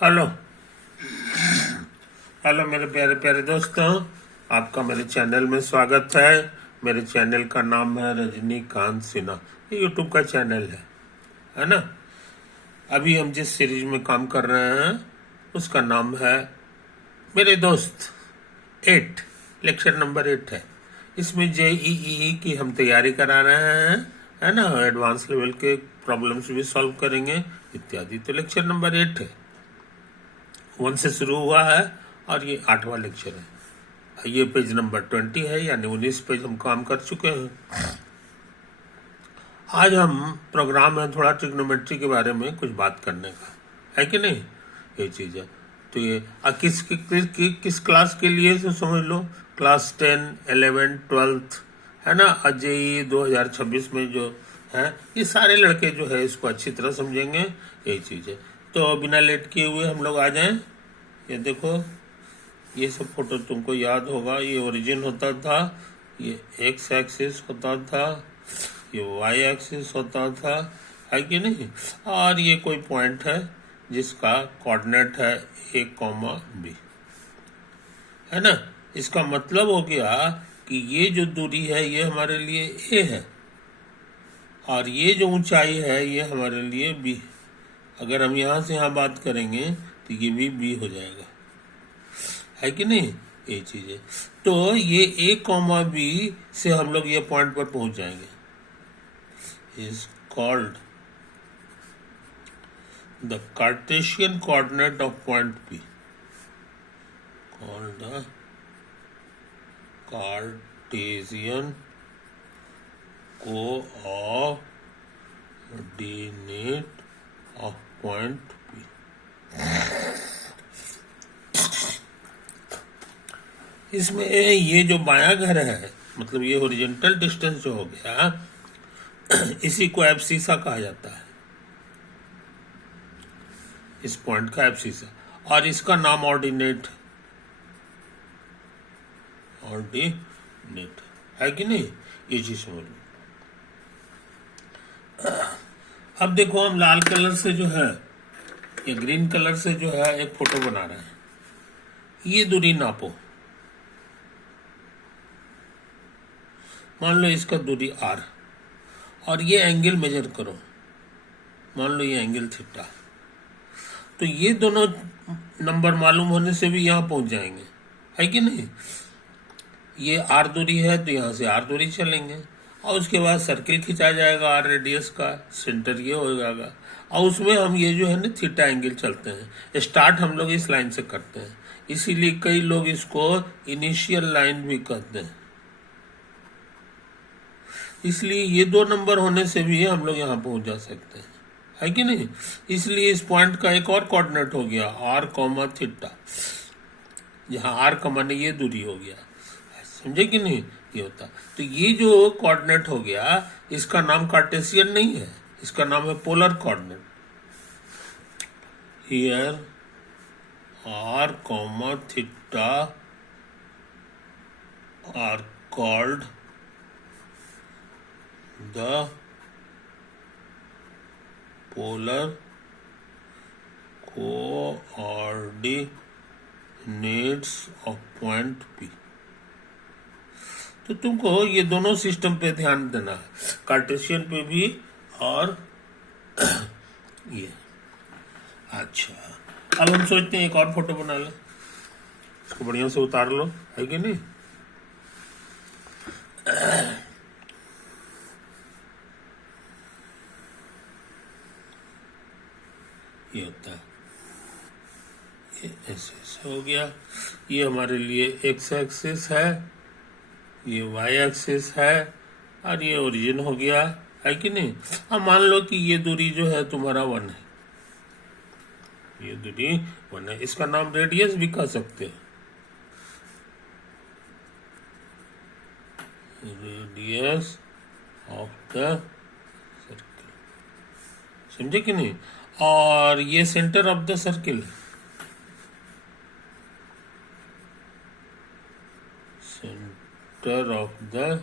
Hello hello मेरे प्यारे प्यारे दोस्तों, आपका मेरे चैनल में स्वागत है। मेरे चैनल का नाम है रजनीकांत सिन्हा। ये यूट्यूब का चैनल है ना। अभी हम जिस सीरीज में काम कर रहे हैं उसका नाम है मेरे दोस्त 8। लेक्चर नंबर 8 है। इसमें JEE की हम तैयारी करा रहे हैं, है ना। एडवांस लेवल के प्रॉब्लम्स भी सॉल्व करेंगे इत्यादि। तो लेक्चर नंबर 8 है, 1 से शुरू हुआ है और ये 8वां लेक्चर है। ये पेज नंबर 20 है, यानी 19 पेज हम काम कर चुके हैं। आज हम प्रोग्राम है थोड़ा ट्रिग्नोमेट्री के बारे में कुछ बात करने का, है कि नहीं। ये चीज है। तो ये किस क्लास के लिए तो समझ लो, क्लास 10, 11, 12 है ना। JEE 2026 में जो है ये सारे लड़के जो है इसको अच्छी तरह समझेंगे। यही चीज है। तो बिना लेट किए हुए हम लोग आ जाएं। ये देखो, ये सब फोटो तुमको याद होगा। ये ओरिजिन होता था, ये एक्स एक्सिस होता था, ये वाई एक्सिस होता था, है कि नहीं। और ये कोई पॉइंट है जिसका कोऑर्डिनेट है A, B, है ना। इसका मतलब हो गया कि ये जो दूरी है ये हमारे लिए A है और ये जो ऊंचाई है ये हमारे लिए B। अगर हम यहाँ से यहाँ बात करेंगे तो ये भी B हो जाएगा, है कि नहीं। ये चीज है। तो ये A, B से हम लोग ये पॉइंट पर पहुंच जाएंगे। Is called the Cartesian coordinate of point P, called the Cartesian coordinate of point P। इसमें ये जो बायां घर है, मतलब ये हॉरिजॉन्टल डिस्टेंस जो हो गया, इसी को एब्सिसा कहा जाता है। इस पॉइंट का एब्सिसा, और इसका नाम ऑर्डिनेट है कि नहीं। ये चीज समझ लो। अब देखो, हम लाल कलर से जो है या ग्रीन कलर से जो है एक फोटो बना रहे हैं। ये दूरी नापो। मान लो इसका दूरी R और ये एंगल मेजर करो। मान लो ये एंगल थीटा। तो ये दोनों नंबर मालूम होने से भी यहां पहुंच जाएंगे, है कि नहीं। ये R दूरी है तो यहां से R दूरी चलेंगे और उसके बाद सर्किल खिंचा जाएगा R रेडियस का, सेंटर ये हो जाएगा और उसमें हम ये जो है ना थीटा एंगल चलते हैं। स्टार्ट हम लोग इस लाइन से करते हैं, इसीलिए कई लोग इसको इनिशियल लाइन भी कहते हैं। इसलिए ये दो नंबर होने से भी हम लोग यहाँ पहुंच जा सकते हैं, है कि नहीं। इसलिए इस पॉइंट का एक और कोऑर्डिनेट हो गया R, थीटा, जहाँ R का माने ये दूरी हो गया, समझे कि नहीं। ये होता। तो ये जो कोऑर्डिनेट हो गया इसका नाम कार्टेशियन नहीं है, इसका नाम है polar coordinate. Here R, theta are called the polar coordinates of point P। तो तुमको ये दोनों सिस्टम पे ध्यान देना है, कार्टेशियन पे भी और ये। अच्छा, अब हम सोचते हैं एक और फोटो बना ले, इसको बढ़िया से उतार लो, है कि नहीं। ये होता है, ये ऐसे हो गया। ये हमारे लिए एक्स एक्सिस है, ये वाई एक्सिस है और ये ओरिजिन हो गया, है कि नहीं। अब मान लो कि ये दूरी जो है तुम्हारा 1 है, ये दूरी 1 है। इसका नाम रेडियस भी कह सकते हैं, रेडियस ऑफ द सर्किल, समझे कि नहीं। और ये सेंटर ऑफ द सर्किल है, सेंटर ऑफ द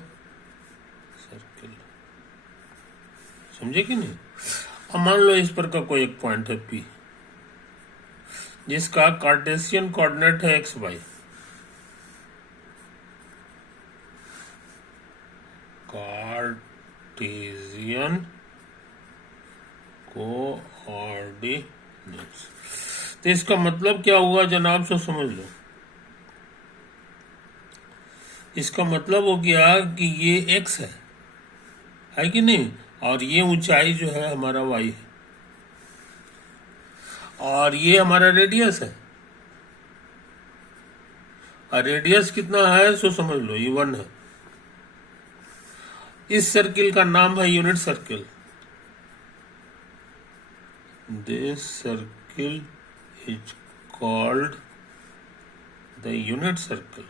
सर्किल, समझे कि नहीं। अब मान लो इस पर का कोई एक पॉइंट है P, जिसका कार्टेशियन कोऑर्डिनेट है एक्स वाई। Cartesian coordinates. तो इसका मतलब क्या हुआ जनाब, सो समझ लो। इसका मतलब हो गया कि ये x है कि नहीं, और ये ऊंचाई जो है हमारा y है, और ये हमारा रेडियस है। और रेडियस कितना है सो समझ लो, ये 1 है। इस सर्किल का नाम है unit circle. This circle is called the unit circle.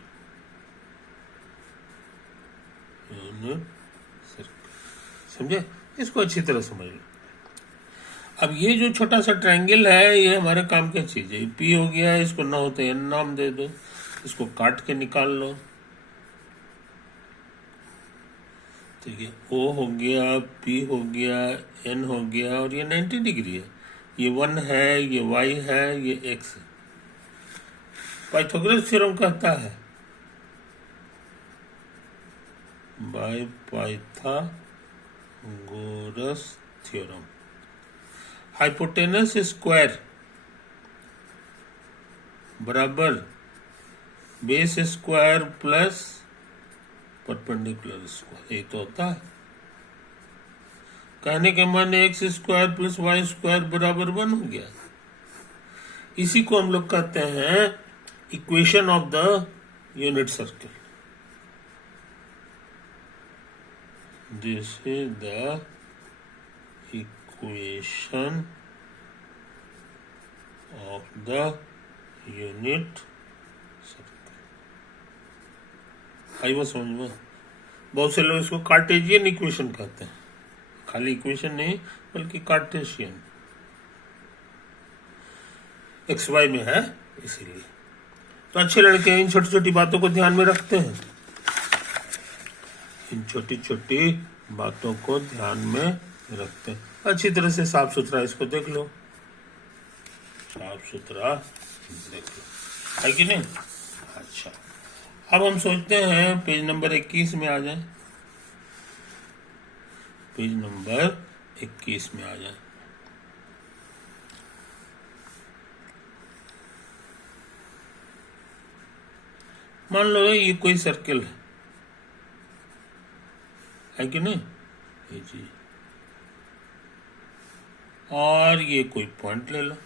Unit circle, समझे? इसको अच्छी तरह समझ लो। अब ये जो छोटा सा ट्रायंगल है, ये हमारे काम की चीज है। पी हो गया, इसको ना हो तो एन नाम दे दो, इसको काट के निकाल लो। ठीक है, ओ हो गया, पी हो गया, एन हो गया, और ये 90 डिग्री है। ये 1 है, ये वाई है, ये एक्स है। पाइथागोरस थ्योरम कहता है, by Pythagoras theorem, hypotenuse square बराबर base square plus perpendicular square, यही तो होता है। कहने के माने x square plus y square बराबर 1 हो गया। इसी को हम लोग कहते हैं equation of the unit circle. This is the equation of the unit circle. आई वो समझ में? बहुत से लोग इसको कार्टेशियन इक्वेशन कहते हैं। खाली इक्वेशन नहीं, बल्कि कार्टेशियन, एक्स वाई में है इसीलिए। तो अच्छे लड़के इन छोटी छोटी बातों को ध्यान में रखते हैं। इन छोटी छोटी बातों को ध्यान में रखते हैं। अच्छी तरह से साफ सुथरा इसको देख लो, साफ सुथरा देख लो, है कि नहीं? अच्छा, अब हम सोचते हैं पेज नंबर 21 में आ जाए। पेज नंबर 21 में आ जाए। मान लो ये कोई सर्किल है कि नहीं, ये चीज, और ये कोई पॉइंट ले लो।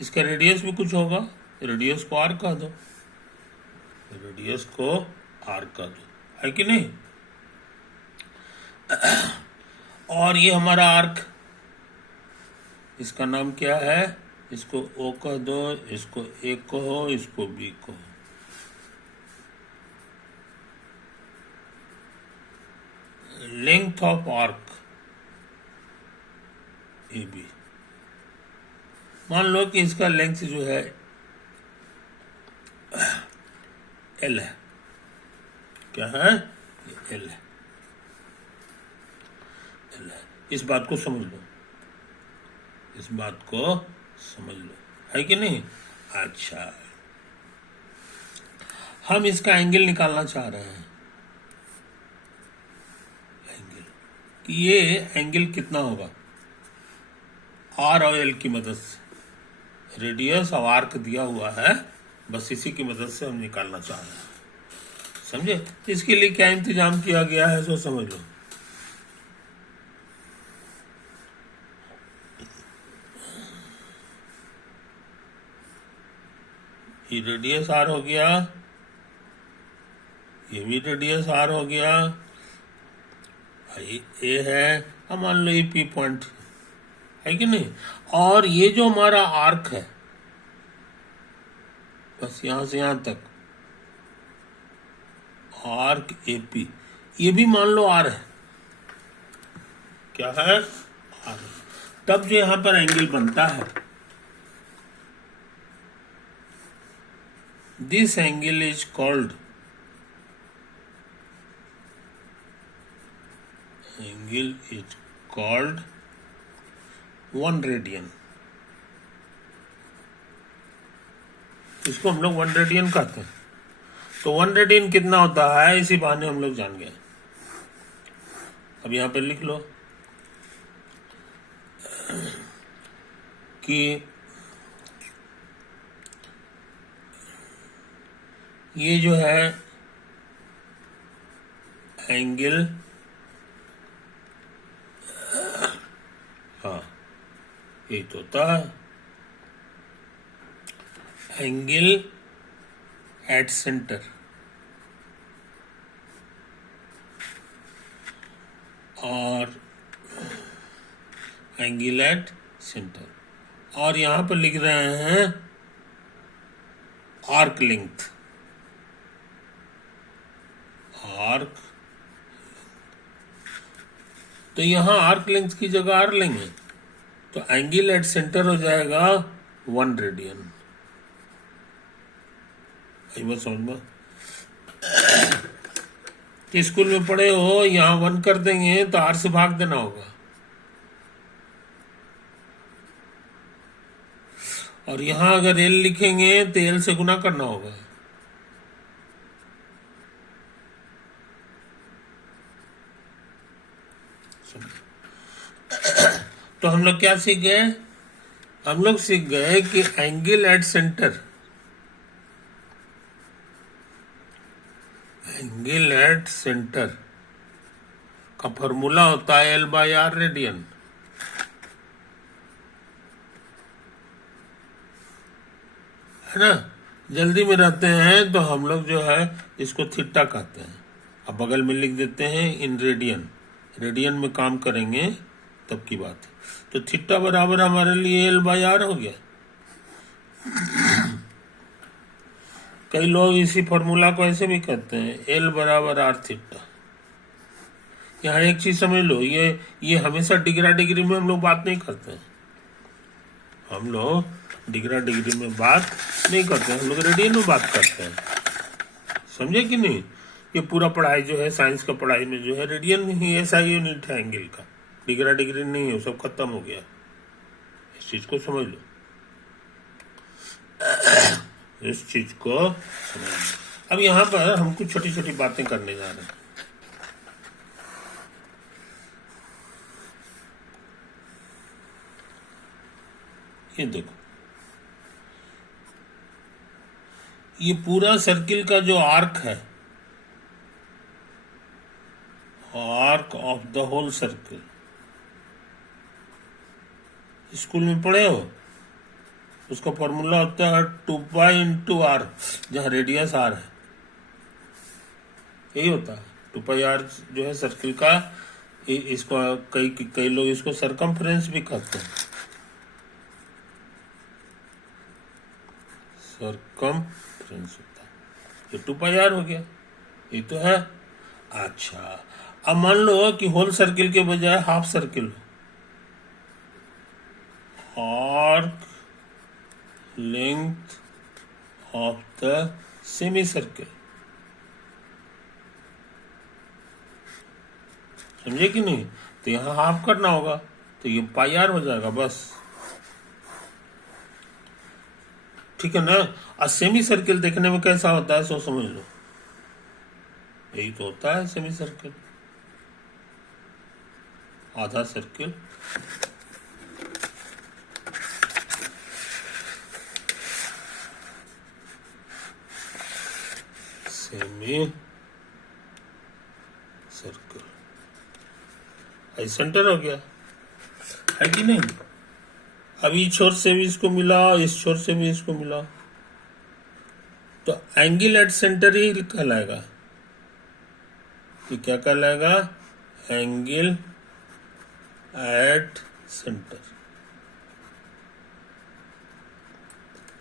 इसका रेडियस भी कुछ होगा, रेडियस को आर कह दो, रेडियस को आर कह दो, है कि नहीं? और ये हमारा आर्क, इसका नाम क्या है? इसको ओ कह दो, इसको ए कहो, इसको बी कहो। Length of arc A B. मान लो कि इसका लेंथ जो है एल है। क्या है? एल है, एल है। इस बात को समझ लो, इस बात को समझ लो, है कि नहीं? अच्छा, हम इसका एंगल निकालना चाह रहे हैं। एंगल, ये एंगल कितना होगा? आर और एल की मदद से, रेडियस और आर्क दिया हुआ है, बस इसी की मदद से हम निकालना चाह रहे हैं। समझे? इसके लिए क्या इंतजाम किया गया है सो समझ लो। ये रेडियस आर हो गया, ये भी रेडियस आर हो गया, ये है, अब मान लो ये पी पॉइंट है कि नहीं? और ये जो हमारा आर्क है, बस यहां से यहां तक आर्क एपी, ये भी मान लो आर है। क्या है? आर। तब जो यहां पर एंगल बनता है, this angle is called, angle is called 1 radian. इसको हम लोग 1 रेडियन कहते हैं। तो 1 रेडियन कितना होता है इसी बहाने हम लोग जान गए। अब यहां पे लिख लो कि ये जो है एंगल, हाँ यही तो होता है, एंगल एट सेंटर और एंगल एट सेंटर, और यहां पर लिख रहे हैं आर्क लेंथ, आर्क। तो यहां आर्क लेंथ की जगह आर लेंगे तो एंगल एट सेंटर हो जाएगा 1 रेडियन। आई बात समझ में? स्कूल में पढ़े हो, यहां 1 कर देंगे तो आर से भाग देना होगा, और यहां अगर एल लिखेंगे तो एल से गुना करना होगा। तो हम लोग क्या सीख गए? हम लोग सीख गए कि angle at centre, angle at centre का फॉर्मूला होता है L/R रेडियन। है ना? जल्दी में रहते हैं तो हम लोग जो है इसको थीटा कहते हैं। अब बगल में लिख देते हैं इन रेडियन, रेडियन में काम करेंगे तब की बात है। तो थीटा बराबर हमारे लिए L/R हो गया। कई लोग इसी फॉर्मूला को ऐसे भी कहते हैं L/R थीटा। यहाँ एक चीज समझ लो, ये हमेशा डिग्री में हम लोग बात नहीं करते हैं। हम लोग डिग्री में बात नहीं करते हैं, हम लोग रेडियन में बात करते हैं। समझे कि नहीं? ये पूरा पढ़ाई जो है साइंस का पढ़ाई में जो है रेडियन ही ऐसा यूनिट है एंगल का, डिग्री नहीं है, सब खत्म हो गया। इस चीज को समझ लो, इस चीज को समझ लो। अब यहाँ पर हम कुछ छोटी छोटी बातें करने जा रहे हैं। ये देखो, ये पूरा सर्किल का जो आर्क है, arc of the whole circle, school में पढ़े हो, उसका फॉर्मूला होता है 2π×r, जहां रेडियस r है, यही होता है 2πr जो है सर्किल का। इसको कई लोग इसको सरकमफ्रेंस भी कहते हैं, सरकमफ्रेंस होता है। ये 2πr हो गया, ये तो है। अच्छा, अब मान लो कि होल सर्किल के बजाय हाफ सर्किल हो, arc length of the semi circle, समझे कि नहीं? तो यहां हाफ करना होगा तो ये πr हो जाएगा बस, ठीक है ना? और सेमी सर्किल देखने में कैसा होता है सो समझ लो, यही तो होता है सेमी सर्किल, आधा सर्किल। सेमी सर्किल सेंटर हो गया, है कि नहीं? अब इस छोर से भी इसको मिला, इस छोर से भी इसको मिला, तो एंगल एट सेंटर ही कहलाएगा। ये क्या कहलाएगा? एंगल एट सेंटर,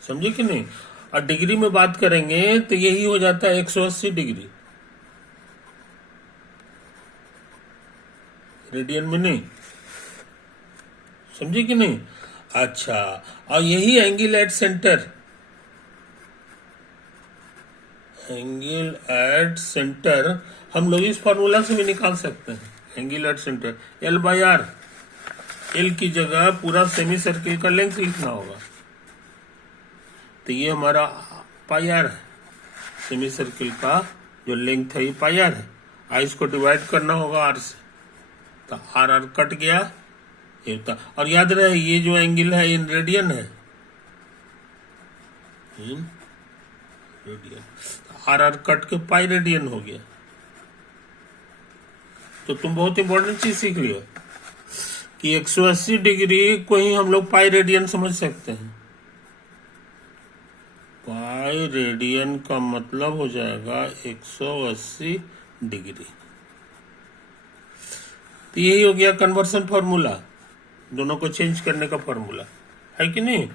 समझे कि नहीं? और डिग्री में बात करेंगे तो यही हो जाता है 180 डिग्री, रेडियन में नहीं, समझे कि नहीं? अच्छा, और यही angle at centre, angle at centre हम लोग इस फॉर्मूला से भी निकाल सकते हैं। Angle at centre L/R, L की जगह पूरा सेमी सर्किल का लेंथ लिखना होगा, तो ये हमारा पाई आर है, सेमी सर्किल का जो लेंथ है ये पाई आर है। इसको डिवाइड करना होगा आर से, तो आर आर कट गया ये होता। और याद रहे ये जो एंगल है इन रेडियन है, इन रेडियन, आर आर कट के पाई रेडियन हो गया। तो तुम बहुत इंपॉर्टेंट चीज सीख लियो कि 180 डिग्री को ही हम लोग पाई रेडियन समझ सकते हैं। पाई रेडियन का मतलब हो जाएगा 180 डिग्री। तो यही हो गया कन्वर्सन फॉर्मूला, दोनों को चेंज करने का फॉर्मूला है कि नहीं।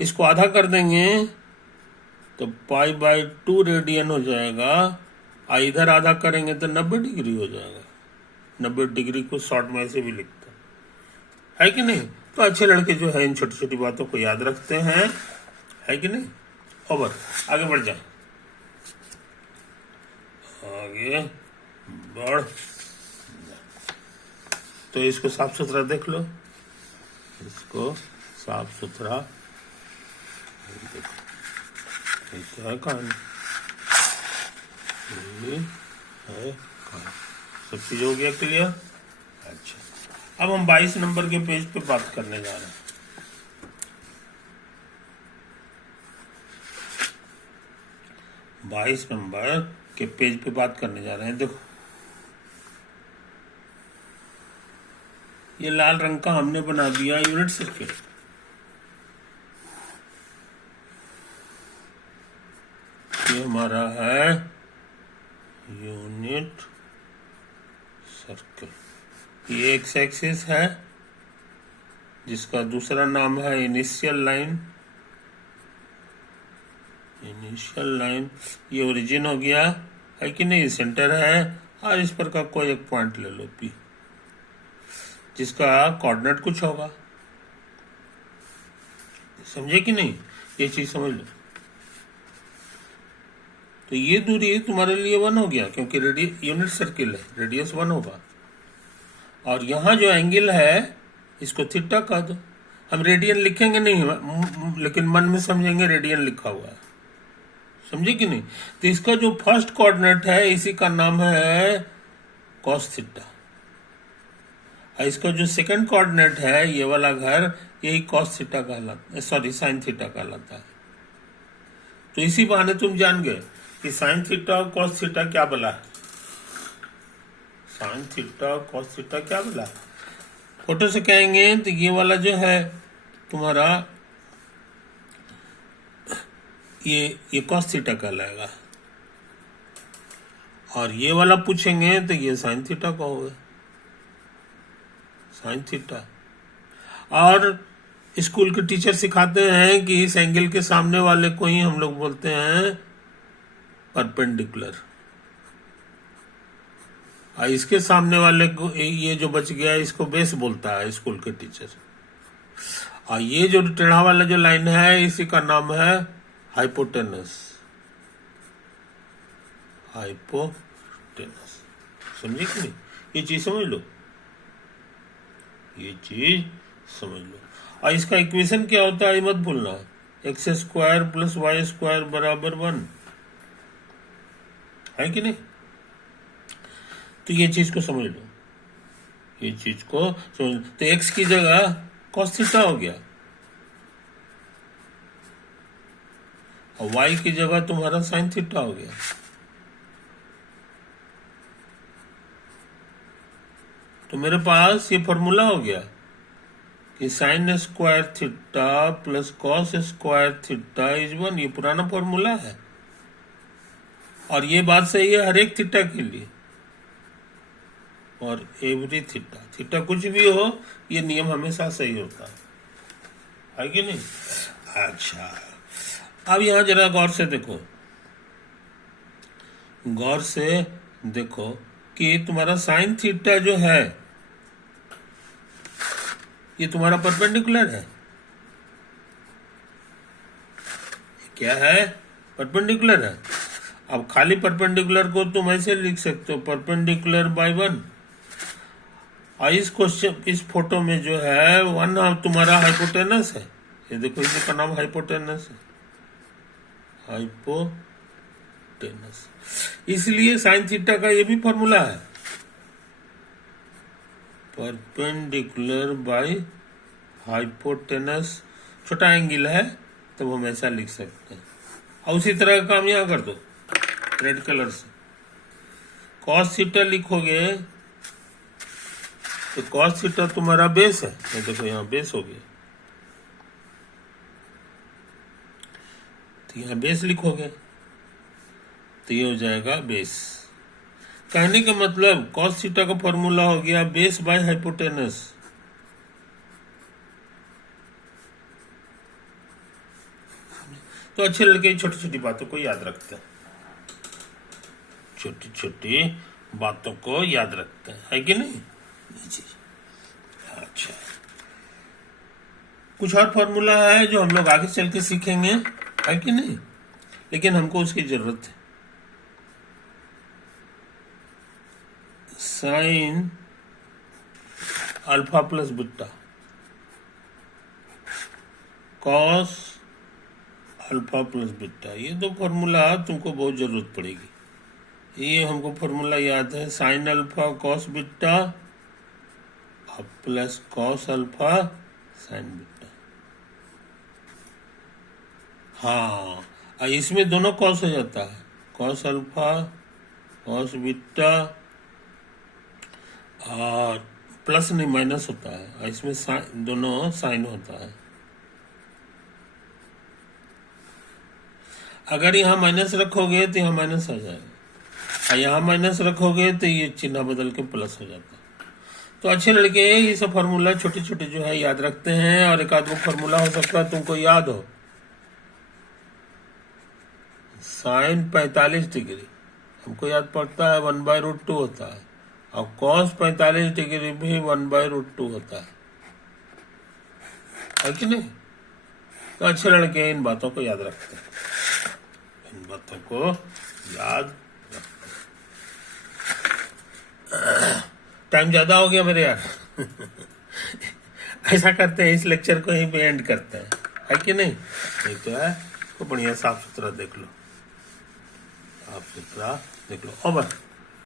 इसको आधा कर देंगे तो पाई बाई 2 रेडियन हो जाएगा, और इधर आधा करेंगे तो 90 डिग्री हो जाएगा। 90 डिग्री को शॉर्ट में ऐसे भी लिखते है कि नहीं। तो अच्छे लड़के जो है इन छोटी छोटी बातों को याद रखते हैं, है कि नहीं। ओवर, आगे बढ़ जाए, आगे बढ़। तो इसको साफ सुथरा देख लो, इसको साफ सुथरा देखो, ये है कहानी, ये है कहानी। सब चीज हो गया क्लियर। अच्छा, अब हम 22 नंबर के पेज पे बात करने जा रहे हैं। 22 नंबर के पेज पे बात करने जा रहे हैं। देखो ये लाल रंग का हमने बना दिया यूनिट सर्किट। ये हमारा है यूनिट सर्किल। ये एक्स एक्सिस है जिसका दूसरा नाम है इनिशियल लाइन। इनिशियल लाइन ये ओरिजिन हो गया, है कि नहीं, सेंटर है। और इस पर का कोई एक पॉइंट ले लो पी, जिसका कोऑर्डिनेट कुछ होगा। समझे कि नहीं, ये चीज समझ लो। तो ये दूरी तुम्हारे लिए 1 हो गया, क्योंकि यूनिट सर्किल है, रेडियस 1 होगा। और यहां जो एंगल है इसको थीटा कह दो। हम रेडियन लिखेंगे नहीं, लेकिन मन में समझेंगे रेडियन लिखा हुआ है। समझे कि नहीं। तो इसका जो फर्स्ट कोऑर्डिनेट है इसी का नाम है कॉस थीटा, और इसका जो सेकंड कोऑर्डिनेट है ये वाला घर, यही कॉस थीटा कहलाता है, सॉरी साइन थीटा कहलाता है। तो इसी बहाने तुम जान गए कि साइन थीटा और कॉस थीटा क्या बोला है। साइन थीटा और कॉस थीटा क्या बोला है। फोटो से कहेंगे तो ये वाला जो है तुम्हारा ये कॉस थीटा कहलाएगा, और ये वाला पूछेंगे तो ये साइन थीटा कहोगे, साइन थीटा। और स्कूल के टीचर सिखाते हैं कि इस एंगल के सामने वाले को ही हम लोग बोलते हैं परपेंडिकुलर, और इसके सामने वाले को, ये जो बच गया इसको बेस बोलता है स्कूल के टीचर। और ये जो टेढ़ा वाला जो लाइन है इसी का नाम है हाइपोटेनस। हाइपोटेनस, समझे कि नहीं। ये चीज समझ लो, ये चीज समझ लो। और इसका इक्वेशन क्या होता है मत भूलना, x square plus y square बराबर 1, है कि नहीं। तो ये चीज को समझ लो, ये चीज को समझ लो। तो एक्स की जगह कॉस थीटा हो गया, और वाई की जगह तुम्हारा साइन थीटा हो गया। तो मेरे पास ये फॉर्मूला हो गया कि sine square theta plus cos square theta is 1। ये पुराना फॉर्मूला है, और ये बात सही है हर एक थीटा के लिए, और एवरी थीटा। थीटा कुछ भी हो, ये नियम हमेशा सही होता है कि नहीं। अच्छा, अब यहां जरा गौर से देखो, गौर से देखो कि तुम्हारा साइन थीटा जो है ये तुम्हारा परपेंडिकुलर है। क्या है, परपेंडिकुलर है। अब खाली परपेंडिकुलर को तुम ऐसे लिख सकते हो, परपेंडिकुलर बाय 1। और इस क्वेश्चन, इस फोटो में जो है 1 तुम्हारा हाइपोटेनस है। ये देखो, इसका नाम हाइपोटेनस है। हाइपोटेनस। इसलिए साइन थीटा का ये भी फॉर्मूला है, परपेंडिकुलर बाय हाइपोटेनस। छोटा एंगल है तो हम ऐसा लिख सकते हैं। और उसी तरह का काम यहाँ कर दो रेड कलर से। कॉस थीटा लिखोगे तो कॉस थीटा तुम्हारा बेस है, ये देखो यहाँ बेस हो गया, तो यहाँ बेस लिखोगे तो ये हो जाएगा बेस। कहने का मतलब कॉस थीटा का फॉर्मूला हो गया बेस बाय हाइपोटेनस। तो अच्छे लड़के छोटी छोटी बातों को याद रखते हैं, छोटी छोटी बातों को याद रखते हैं, है कि नहीं जी। अच्छा, कुछ और फॉर्मूला है जो हम लोग आगे चल के सीखेंगे, है कि नहीं, लेकिन हमको उसकी जरूरत है। Sine alpha plus beta cos alpha plus beta, ये दो फॉर्मूला तुमको बहुत जरूरत पड़ेगी। ये हमको फॉर्मूला याद है, sine alpha cos beta plus cos alpha sign beta. हाँ, इसमें दोनों कॉस हो जाता है, कॉस अल्फा कॉस बीटा, और प्लस नहीं माइनस होता है, इसमें दोनों साइन होता है। अगर यहाँ माइनस रखोगे तो यहाँ माइनस आ जाएगा, और यहाँ माइनस रखोगे तो ये चिन्ह बदल के प्लस हो जाता है। तो अच्छे लड़के ये सब फार्मूला छोटे छोटे जो है याद रखते हैं, और एक आध वो फार्मूला हो सकता है तुमको याद हो। साइन 45 डिग्री हमको याद पड़ता है 1/√2 होता है, और कॉस 45 डिग्री भी 1/√2 होता है कि नहीं। तो अच्छे लड़के इन बातों को याद रखते हैं, इन बातों को याद रखते हैं। टाइम ज्यादा हो गया मेरे यार। ऐसा करते हैं, इस लेक्चर को यहीं पे एंड करते हैं, है कि नहीं। नहीं तो है तो बढ़िया साफ सुथरा देख लो, साफ सुथरा देख लो। ओवर।